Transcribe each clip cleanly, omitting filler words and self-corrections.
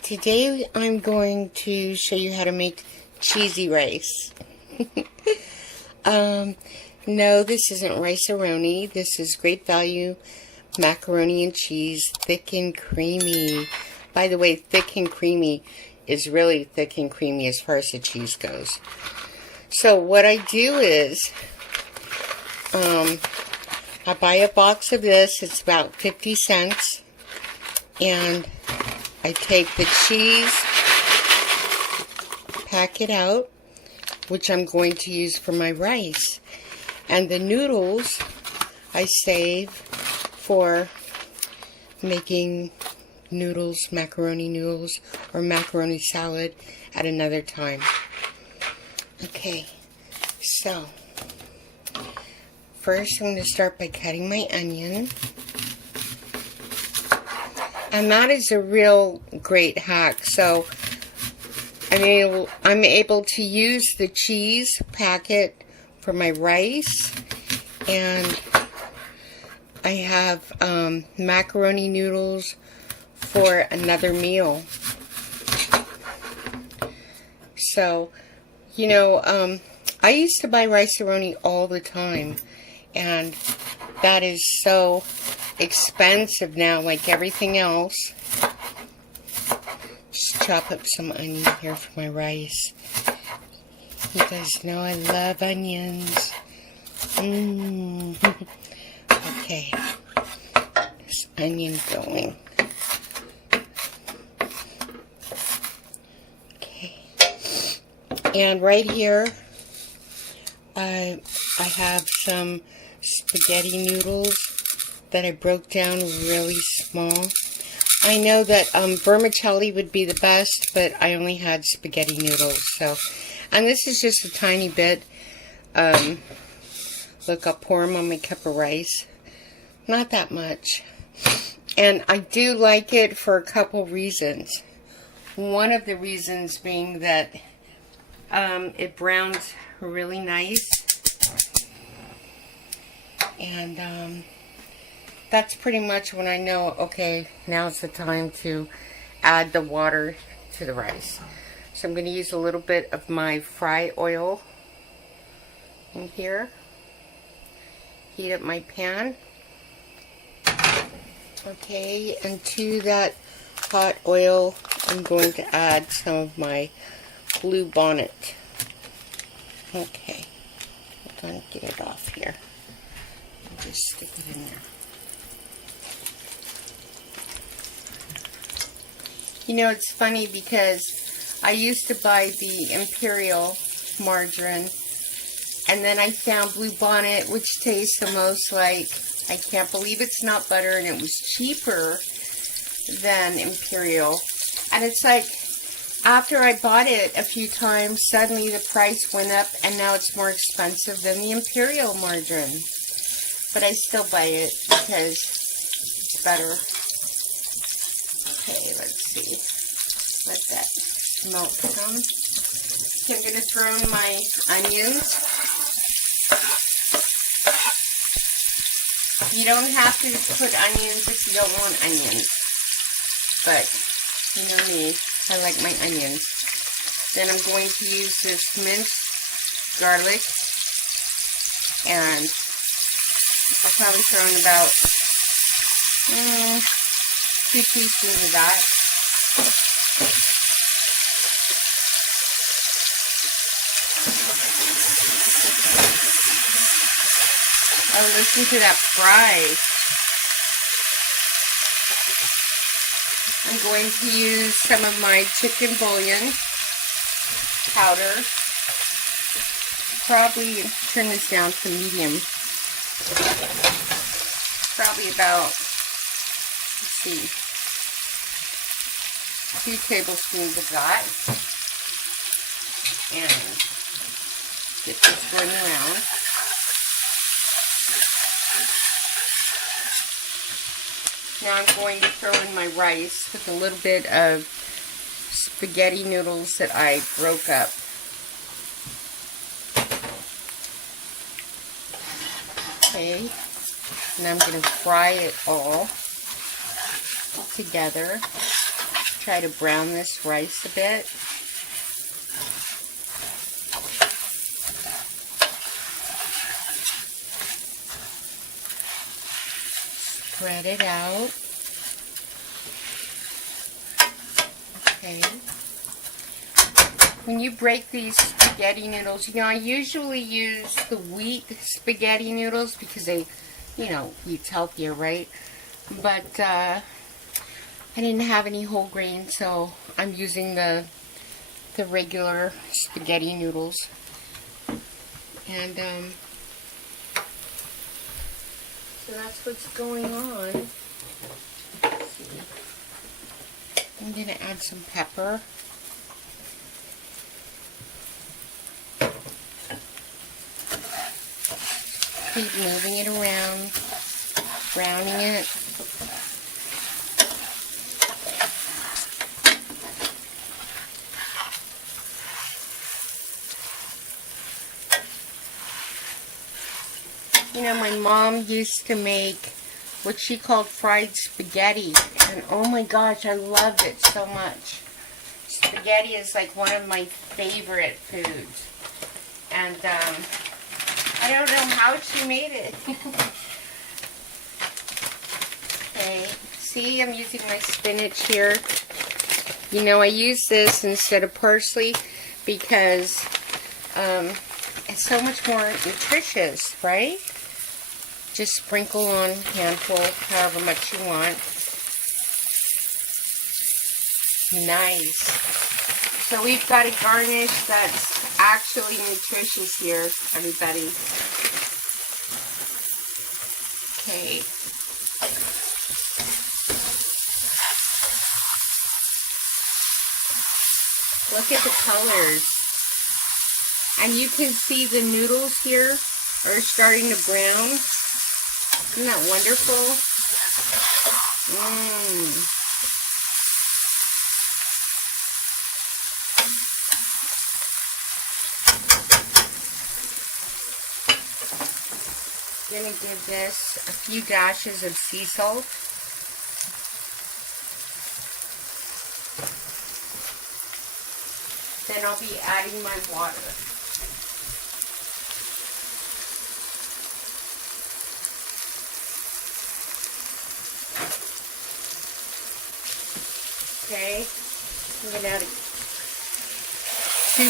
Today I'm going to show you how to make cheesy rice. No, this isn't RiceARoni. This is great value macaroni and cheese, thick and creamy. By the way, thick and creamy is really thick and creamy as far as the cheese goes. So what I do is, I buy a box of this. It's about 50 cents. And I take the cheese, pack it out, which I'm going to use for my rice. And the noodles I save for making noodles, macaroni noodles, or macaroni salad at another time. Okay, so first I'm going to start by cutting my onion. And that is a real great hack. So I'm able to use the cheese packet for my rice, and I have macaroni noodles for another meal. So, I used to buy RiceARoni all the time, and that is so expensive now, like everything else. Just chop up some onion here for my rice. You guys know I love onions. Okay, this onion going. Okay, and right here I have some spaghetti noodles that I broke down really small. I know that vermicelli would be the best, but I only had spaghetti noodles. So, and this is just a tiny bit. Look, I'll pour them on my cup of rice. Not that much. And I do like it for a couple reasons. One of the reasons being that it browns really nice. And that's pretty much when I know, okay, now's the time to add the water to the rice. So I'm going to use a little bit of my fry oil in here. Heat up my pan. Okay, and to that hot oil, I'm going to add some of my blue bonnet. Okay, hold on, get it off here. I'll just stick it in there. It's funny because I used to buy the Imperial margarine, and then I found Blue Bonnet, which tastes the most like, I can't believe it's not butter, and it was cheaper than Imperial. And it's like, after I bought it a few times, suddenly the price went up, and now it's more expensive than the Imperial margarine. But I still buy it because it's better. Okay, let's see. Let that melt some. Okay, I'm going to throw in my onions. You don't have to put onions if you don't want onions. But, you know me, I like my onions. Then I'm going to use this minced garlic. And I'll probably throw in about 2 teaspoons of that. Oh, listen to that fry. I'm going to use some of my chicken bouillon powder. Probably turn this down to medium. Probably about, let's see, 2 tablespoons of that. And get this going around. Now I'm going to throw in my rice with a little bit of spaghetti noodles that I broke up. Okay, and I'm going to fry it all together. try to brown this rice a bit. Spread it out. Okay. When you break these spaghetti noodles, you know, I usually use the wheat spaghetti noodles because they, you know, wheat's healthier, right? But I didn't have any whole grain, so I'm using the regular spaghetti noodles. And so that's what's going on. I'm going to add some pepper. Keep moving it around, browning it. You know, my mom used to make what she called fried spaghetti, and oh my gosh, I loved it so much. Spaghetti is like one of my favorite foods, and I don't know how she made it. Okay, see, I'm using my spinach here. You know, I use this instead of parsley because it's so much more nutritious, right? Just sprinkle on a handful, however much you want. Nice. So we've got a garnish that's actually nutritious here, everybody. Okay. Look at the colors. And you can see the noodles here are starting to brown. Isn't that wonderful? I'm going to give this a few dashes of sea salt. Then I'll be adding my water. Okay, I'm going to add 2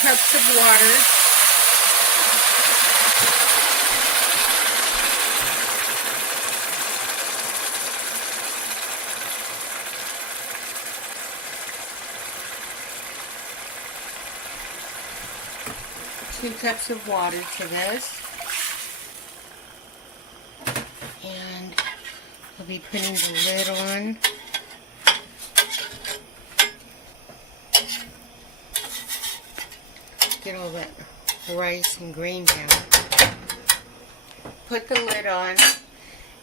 cups of water. Two cups of water to this. And I'll be putting the lid on. Get all that rice and grain down. Put the lid on,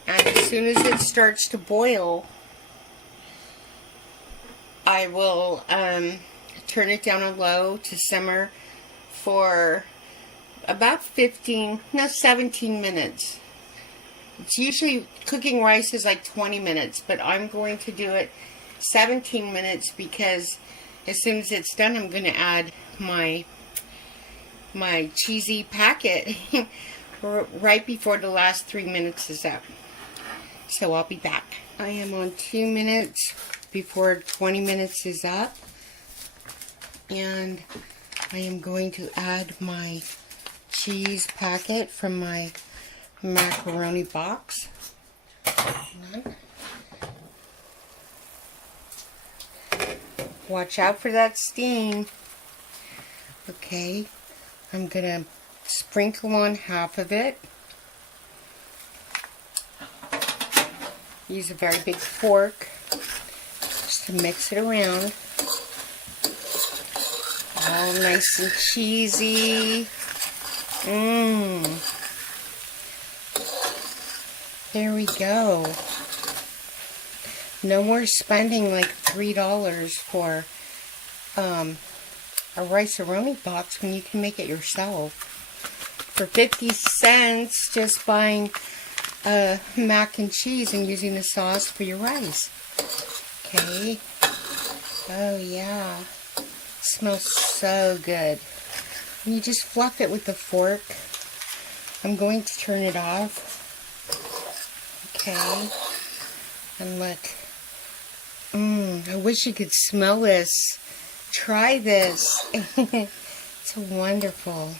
and as soon as it starts to boil, I will turn it down on low to simmer for about 17 minutes. It's usually, cooking rice is like 20 minutes, but I'm going to do it 17 minutes because as soon as it's done, I'm going to add my cheesy packet right before the last 3 minutes is up. So I'll be back. I am on 2 minutes before 20 minutes is up, and I am going to add my cheese packet from my macaroni box. Watch out for that steam. Okay, I'm gonna sprinkle on half of it. Use a very big fork just to mix it around. All nice and cheesy. There we go. No more spending like $3 for a RiceARoni box when you can make it yourself. For 50 cents, just buying mac and cheese and using the sauce for your rice. Okay. Oh yeah, smells so good. And you just fluff it with the fork. I'm going to turn it off. Okay, and look. I wish you could smell this. Try this. It's wonderful.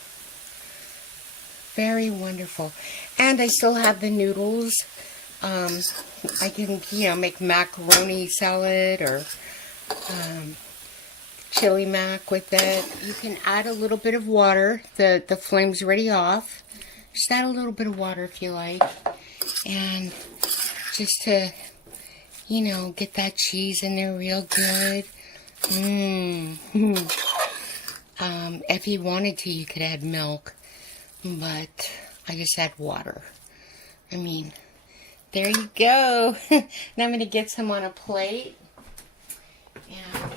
Very wonderful. And I still have the noodles. I can, make macaroni salad or chili mac with it. You can add a little bit of water. The flame's already off. Just add a little bit of water if you like. And just to, get that cheese in there real good. If you wanted to, you could add milk. But I just add water. I mean, there you go. Now I'm going to get some on a plate. And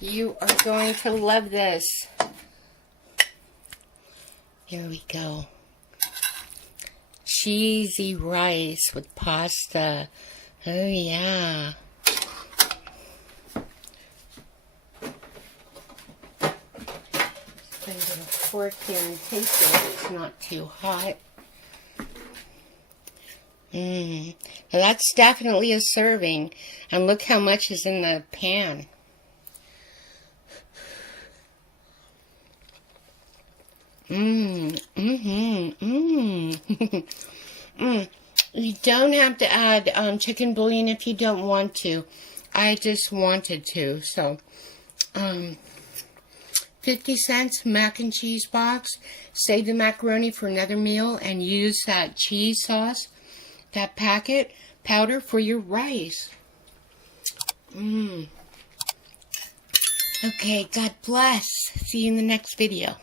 you are going to love this. Here we go. Cheesy rice with pasta. Oh yeah. Put a little fork here and taste it if it's not too hot. Now that's definitely a serving. And look how much is in the pan. You don't have to add chicken bouillon if you don't want to. I just wanted to. So, 50 cents mac and cheese box. Save the macaroni for another meal and use that cheese sauce, that packet powder for your rice. Okay, God bless. See you in the next video.